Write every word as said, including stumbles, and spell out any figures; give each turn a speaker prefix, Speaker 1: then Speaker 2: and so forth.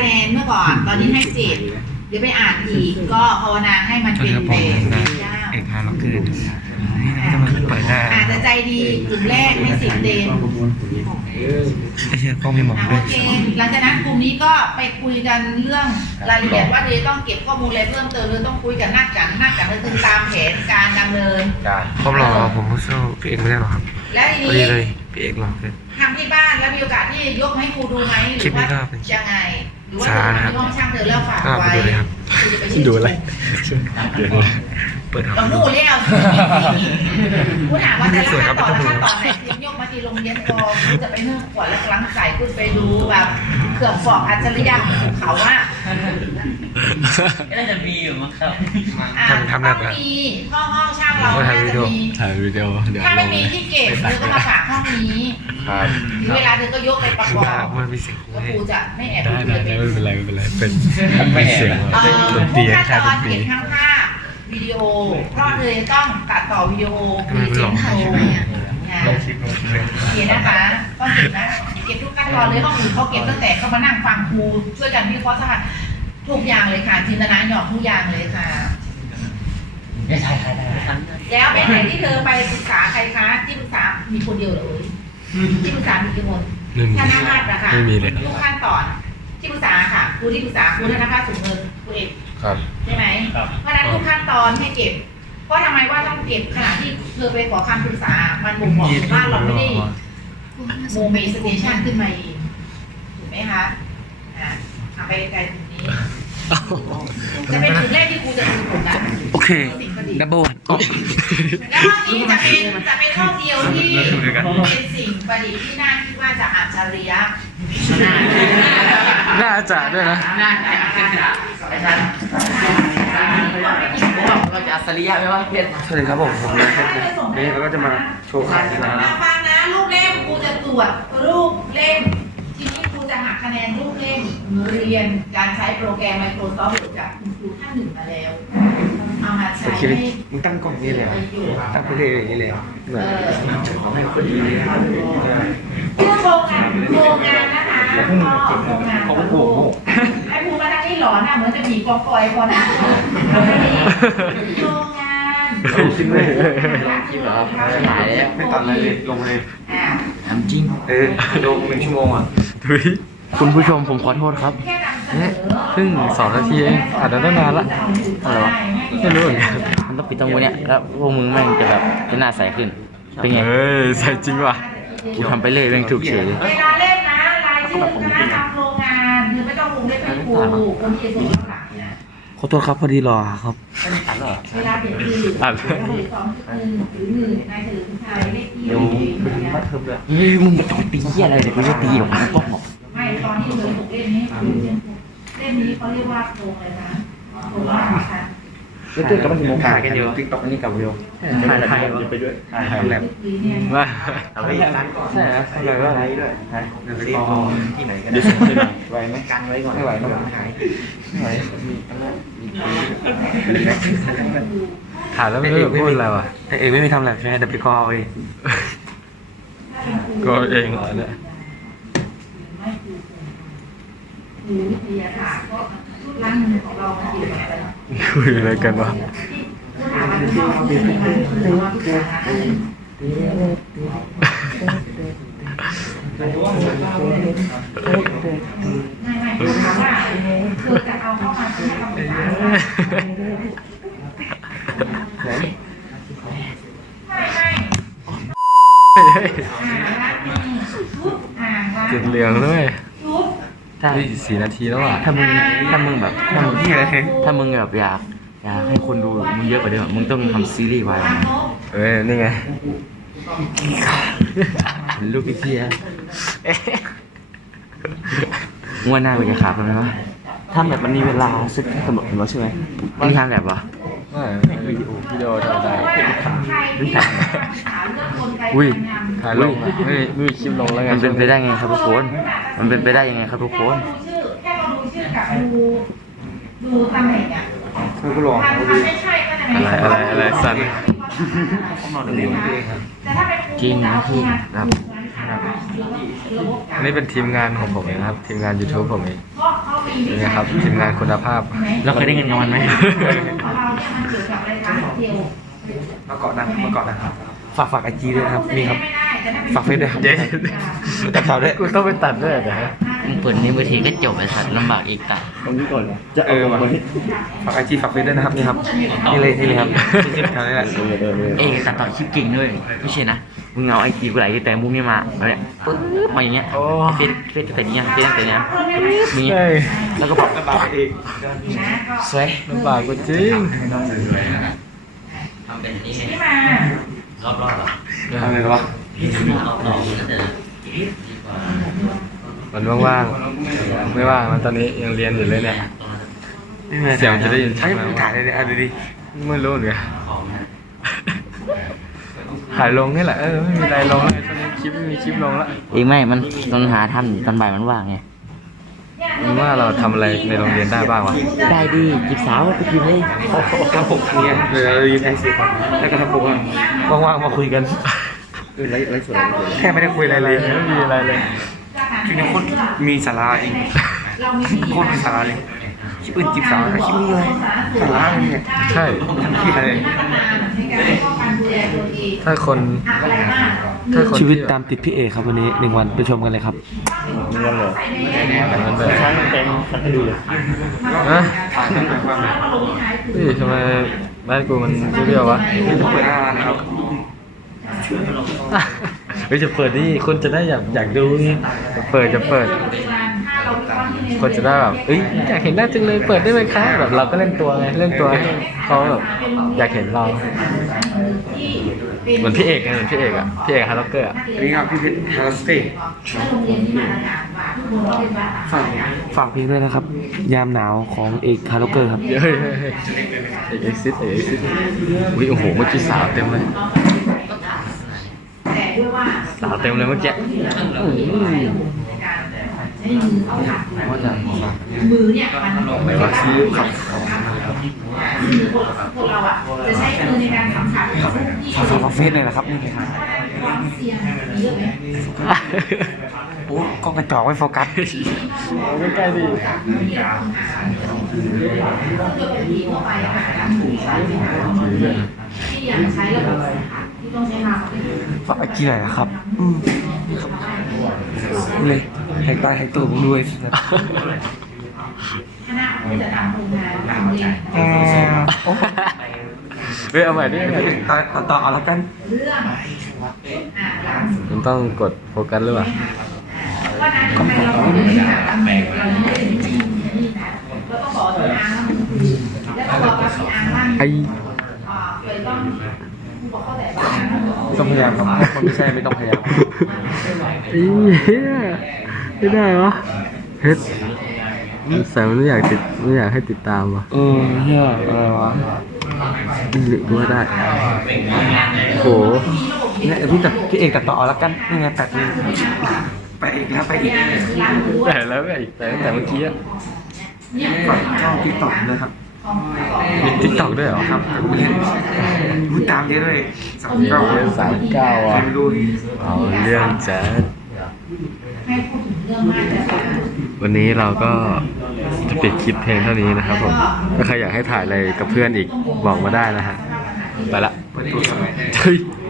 Speaker 1: แนนเมื่อก่อนตอนนี้ให้เจ็ดเดี๋ยวไปอ่านอีกก็ภาวนาให้มันเป็นแปด
Speaker 2: เอกฮาร์ล็อกเกอร์นี่นะจะมาเปิดหน้า
Speaker 1: อาจจะใจดีกลุ่มแรกให้สิบเต็ม
Speaker 2: ไอ้เชี่ยกล้องมีหมอกด้วย
Speaker 1: โอเคหลังจากนั้นกลุ่มนี้ก็ไปคุยกันเรื่องรายละเอียดว่าเดี๋ยวต้องเก็บข้อมูลอะไรเพิ่มเติมหรือต้องคุยกันนักกันนักกันก็คือตามแผนการดำเนิน
Speaker 2: ผมรอผมก็สู้พี่เอกไม่ได้หรอครับ
Speaker 1: แล้วทีนี้
Speaker 2: เลยพี่เอกหรอคือ
Speaker 1: ทำที่บ้านแล้วมีโอกาสที่ยกให้ครูดูไหมหรือว่ายังไงหรือว่าที่ห้องช่างเดินแล้วฝากไว้
Speaker 2: ดูอะไรเปิด
Speaker 1: เราพูดแล้วคุณถามว่าจะรับขั้นตอนขั้นตอนไหนที่ยกมาที่โรงเรียนพอคุณจะไปเนื่องขวดแล้วกำลังใส่คุณไปดูแบบเครื่องฟอกอัจฉริยะของเขาว่า
Speaker 3: น่าจะมีอยู่มั้งครับ
Speaker 2: ทำทำแบบ
Speaker 1: นั้นมีห้องห้องช่างเราน่าจะมี
Speaker 2: ถ่ายวิดีโอ
Speaker 1: ถ้าไม่มีที่เก็บเธอก็มาฝากห้องนี้เวลาเธอก็ยกไปประกอบ
Speaker 2: มันมีเสียง
Speaker 1: ครูจะไม่แอบ
Speaker 2: ได้ได้ไม่เป็นไรไม่เป็นไรเป็นไม่เสียงดนตรี
Speaker 1: ขั้นตอนเก็บทั้งภาพวิดีโอเพราะเธอต้องตัดต่อวิดีโอคือเจนโชว์เนี่ยเขียนนะคะต้องเก็บนะเก็บทุกขั้นตอนเลยห้องอื่นเขาเก็บตั้งแต่เขามานั่งฟังครูช่วยกันวิเคราะห์สถานทุกอย่างเลยค่ะจินตนาหยอกทุกอย่างเลยค่ะ
Speaker 3: ไม่ใช่ใช่ใช่
Speaker 1: แล้วไปไหนที่เธอไปปรึกษาใครคะที่ปรึกษามีคนเดียวเลยที่ปรึกษามีกี่คนธนาคารนะคะ
Speaker 2: ไม่มีเลย
Speaker 1: ทุกขั้นตอนที่ปรึกษาค่ะครูที่ปรึกษาครูธนาคารสูงเงินครูเอกใช่ไหมเพราะนั้นทุกขั้นตอนให้เก็บเพราะทำไมว่าต้องเก็บขณะที่เธอไปขอคำปรึกษามันบ่งบอกว่าเราไม่ได้โมเมสเตชันขึ้นมาเองถูกไหมคะอ่าเอาไปไกลตรงนี้จะเป็นจุดแรกที่ครูจะดูผลนะ
Speaker 2: โอเคดับเบิลวัน
Speaker 1: แล้วห้องนี้จะเป็นจะเป็นห้องเดียวที่เป็นสิ่งประดิษฐ์ที่น่าคิดว่าจะอัจฉริยะ
Speaker 2: น่าจะด้วยนะ
Speaker 3: น่าจะเราจะอัจฉริยะไหมวะเพื่อน
Speaker 2: สวัสดีครับผมผมเนี่ยนี่เราก็จะมาโชว์ขายที่ร้าน
Speaker 1: ฟังนะรูปเล่มครูจะตรวจรูปเล่มทีนี้ครูจะหักคะแนนรูปเล่มเรียนการใช้โปรแกรม Microsoft จากคุณครูท่านหนึ่งมาแล้วเอามาใช้ให้
Speaker 2: มึงตั้งกล่องนี้เลยตั้งไปเลยอย่างนี้เลยเหมือนให้คนดีเลย
Speaker 1: ชื่อโครงงานโครงงานนะคะก็โครงงานของครูไอ้ครูมาทางนี้หลอนอ่ะเหมือนจะมีกอกอยพอนะโครงงาน
Speaker 2: คิดเลยคิดเหรอถ่ายไม่ตัดอะไรเลยลงเลยทำจริงเออลงหนึ่งชั่วโมงอ่ะทุยคุณผู้ชมผมขอโทษครับเนี่ยเพิ่งสองนาทีเองอาจจะตั้งนานละอะไรวะไม่รู้เหมือนกัน
Speaker 3: มันต้องปิดตรงนี้แล้วพวกมึงแม่งจะแบบจะหน้าใสขึ้นเป็นไง
Speaker 2: เฮ้ยใสจริงว่ะ
Speaker 3: กูทำไปเลยแม่งถูกเฉย
Speaker 1: เวลาเล่นนะรายชื่อคณะทำโรงงานคือไม่ต้องวงเล็บให้ครูคนที่จะส่งข้างหลังนะ
Speaker 2: ขอโทษครับพอดีรอครับ
Speaker 1: เวลาเปลี่ยนคืออ่านเลยสองหนึ่งหรือหนึ่งนายถือชายเลขที่เดี๋ยว
Speaker 2: มาเทิมเลย
Speaker 3: เฮ้ยมึงจะตีเหี้ยอะไรเดี๋ยวกูจะตีหรอกมึงต้องบอก
Speaker 1: ไม่ตอนที่เธอถูกเล่นนี้คือเล่นนี้เขาเรียกว่าโครงอะไรนะโครงว่าค่ะ
Speaker 2: แล้วตื่นก็มันมองถ่ายกันอยู่ติ๊กต็อกนี่กับวิวถ่ายถ่ายไปด้วยถ่ายแลบว่าเอาไปร้านก่อนใช่ครับอะไรว่าอะไรด้วยฮะเดี๋ยวไปกองที่ไหนกันไหวไหมกันไว้ก่อนไม่ไหวก็หายไม่ไหวถามแล้วไม่รู้พูดอะไรวะเองไม่มีทำแลบใช่ไหมเดี๋ยวไปกองเอาเองก็เองเหรอเนี่ย
Speaker 1: วิทยาศาสตร์ก็ร้านนึงของเราเกี่ยวกับอะไร
Speaker 2: คุยอะไรกันวะ
Speaker 1: ถามว่าที่ห้องมีใครมาหรือว่าผู้ชายไม่ไม่คือถามว่าเธอจะเอาเข้ามาที่ให้คำปรึกษาไม่ไม่
Speaker 2: จุดเหลืองด้วยถ้าสี่นาทีแล้วอ่ะ
Speaker 3: ถ้ามึงถ้ามึงแบบถ้ามึงถ้ามึงแบบอยากอยากให้คนดูมึงเยอะกว่าเดิมมึงต้องทำซีรีส์ไว้
Speaker 2: เอ้ยนี่ไง
Speaker 3: ลูกพี่เทียงวดหน้าเราจะขาดกันไหมวะถ้าแบบมันมีเวลาสักกำหนดแล้วใช่ไหมมันทำแบบวะ
Speaker 2: ไม่วิดีโอวิดีโอทำได้
Speaker 3: ไม่ถ่าย
Speaker 2: อุ้ยถ่ายลงไม่ไม่มีคลิปลงแล้วไง
Speaker 3: มันเป็นไปได้ไงครับทุกคนมันเป็นไปได้ยังไงครับทุกคน
Speaker 1: แค่เราดูชื่อกับดูดูตำแหน่งอ่ะ
Speaker 2: เธอก็ลอง
Speaker 1: ไม่ใช่ก็จะ
Speaker 2: อะไรอะไรอะไรสั่น
Speaker 3: จริงนะพี่ครับ
Speaker 2: นี่เป็นทีมงานของผมเองครับทีมงาน YouTube ผมเอง
Speaker 1: มีวิ
Speaker 2: นี่
Speaker 1: ชา
Speaker 2: ครับทีมงานคุณภาพ
Speaker 3: เราเคยได้เงินกับมันไหม
Speaker 1: ของเราเนี่ยมันเกี่ยวกับอะไรคะเดียว
Speaker 2: มาเกาะดังมาเกาะดังครับฝากฝากไอจีด้วยนะครับนี่ครับ
Speaker 1: ไม่ได้แต่ถ้าเป็น
Speaker 2: ฝากเฟซด้วยครับตัดต่อด้วยกูต้องไปตัดด้วยนะฮะ
Speaker 3: มึงเปิดในมือถือก็จบไอ้สัตว์ลำบากอีกตัด
Speaker 2: จะเออว่ะฝากไอจีฝากเฟซด้วยนะครับนี่ครับนี่เลยนี่เลยครับที่แถวนี้แหละ
Speaker 3: เอ้ยตัดต่อคลิปเก่งด้วยไม่ใช่นะมึงเอาไอจีกูไหลแต่มุมนี้มาแล้วเนี่ยปึ๊บมาอย่างเงี้ยเฟซเฟซแต่เนี้ยเฟซแต่เนี้ยมีแล้วก็บอก
Speaker 2: ลำบากเอง
Speaker 3: สวย
Speaker 2: ลำบากกูจริง
Speaker 3: ทำเป็นนี้
Speaker 1: ที่มาร
Speaker 3: อบรอบอ่ะ
Speaker 2: ทำไงวะ มันว่างๆไม่ว่างแล้วตอนนี้ยังเรียนอยู่เลยเนี่ยเสียงจะได้ยินชัดไหมถ่ายเลยเนี่ยดูดิไม่รู้เหมือนกันถ่ายลงนี่แหละเออไม่มีอะไรลงเลยตอนนี้คลิปไม่มีคลิปลงละ
Speaker 3: อีกไม่มันตอนหาทำตอนบ่ายมันว่างไง
Speaker 2: มันว่าเราทำอะไรในโรงเรียนได้บ้างวะ
Speaker 3: ได้ดิจีบสาวไปกินเลย
Speaker 2: ทำปกเนี่ยเดี๋ยวเรายืนไอซีก่อนแล้วก็ทำปกอ่ะว่างๆมาคุยกันแค่ไม่ได้คุยอะไรเลยไม่มีอะไรเลยคือยังคนมีสาระเองโคตรมีสาระเลยคลิปอื่นจีบสาวคลิปนี้เลยสาระเลยเนี่ยใช่ที่อะไรถ้าคนถ้าคนชีวิตตามติดพี่เอกครับวันนี้หนึ่งวันไปชมกันเลยครับหนึ่งวันเลยมันแบบช้างเต็มคันให้ดูเลยนะนี่ทำไมบ้านกูมันเรียววะจะเปิดร้านครับเฮ้ยจะเปิดนี่คนจะได้อยากอยากดูนี่จะเปิดจะเปิด คนจะได้แบบเอ้ยอยากเห็นหน้าจังเลยเปิดได้ไหมคะแบบเราก็เล่นตัวไงเล่นตัวให้เขาแบบอยากเห็นเราเหมือนพี่เอกไงเหมือนพี่เอกอ่ะพี่เอกฮาร์ล็อกเกอร์อ่ะนี่ครับพี่เพชรฮาร์ล็อกเกอร์ฝากฝากเพลงด้วยนะครับยามหนาวของเอกฮาร์ล็อกเกอร์ครับเฮ้ยเฮ้ยเฮ้ยเอกเอ็กซิสเอกเอ็กซิสอุ้ยโอ้โหเมื่อกี้สาวเต็มเลยสาวเต็มเลยเมื่อกี้ว่าจะ
Speaker 1: มือเนี่ยมัน
Speaker 2: ไหนวะครับ
Speaker 1: พวกเราอ่ะจะใช้มือในการสัมผัสกับที่
Speaker 2: ฝากฝากเฟซเลยนะครับนี่เลยครับ
Speaker 1: ความเสี่ยงมีเยอะไหม
Speaker 2: โอ้กล้องกระจอกไม่โฟกัสไม่ใกล้ดิ
Speaker 1: ที่ทั่วไปอะค่ะที่ยังใช้ระบบที่ต้องใช้ทาง
Speaker 2: ฝากไอจีหน่อยนะครับอืมเลยแหกตาแหกตัวผมด้วย
Speaker 1: คณะผู้จัดการโครงงานโรงเรียน
Speaker 2: เฮ้ยเอาใหม่ดิต่อต่อเอาแล้วกัน
Speaker 1: เรื่องอ่าหลัง
Speaker 2: ผมต้องกดโฟกัสหรือเปล่า
Speaker 1: ว่านั้นทำไมเราไม่ได้หาตำแหน่งเราไม่ได้จริงๆนี่นะเราต้องบอกตัวอ้างแล้วก็บอกกับพี่อ้างว่า
Speaker 2: ไอ
Speaker 1: อ่าเคยต้องบอกเข้าใจบ้าง
Speaker 2: ต้องพยายามครับมันไม่ใช่ไม่ต้องพยายาม
Speaker 4: ไอ้เหี้ยไม่ได้วะเฮ็ดแต่มันไม่อยากติดไม่อยากให้ติดตามวะ
Speaker 2: เออเฮียอะไรวะ
Speaker 4: หรือว่าได้โห
Speaker 2: เนี่ยพี่ตัดพี่เอกตัดต่อเอาแล้วกันนี่ไงแปดนิ้วไปอีกแล้วไปอีก
Speaker 4: แต่แล้วก็อีกแต่ตั้งแต่เมื่อกี้อะ
Speaker 2: ฝากช่องติ๊กต็อกด้วยครับ
Speaker 4: มีติ๊กต็อกด้วยเหรอ
Speaker 2: ครับผมเล่นพูดตามเยอะเลยสามเก้า
Speaker 4: เล่นสามเก้าอ่ะ
Speaker 2: ไม่รู้
Speaker 4: เอาเรื่องจัด
Speaker 1: ให้พูดถึงเรื่องมากแต่
Speaker 4: วันนี้เราก็จะปิดคลิปเพลงเท่านี้นะครับผมถ้าใครอยากให้ถ่ายอะไรกับเพื่อนอีกบอกมาได้นะฮะไปละ
Speaker 2: ประตูสมัย
Speaker 4: เฮ้ย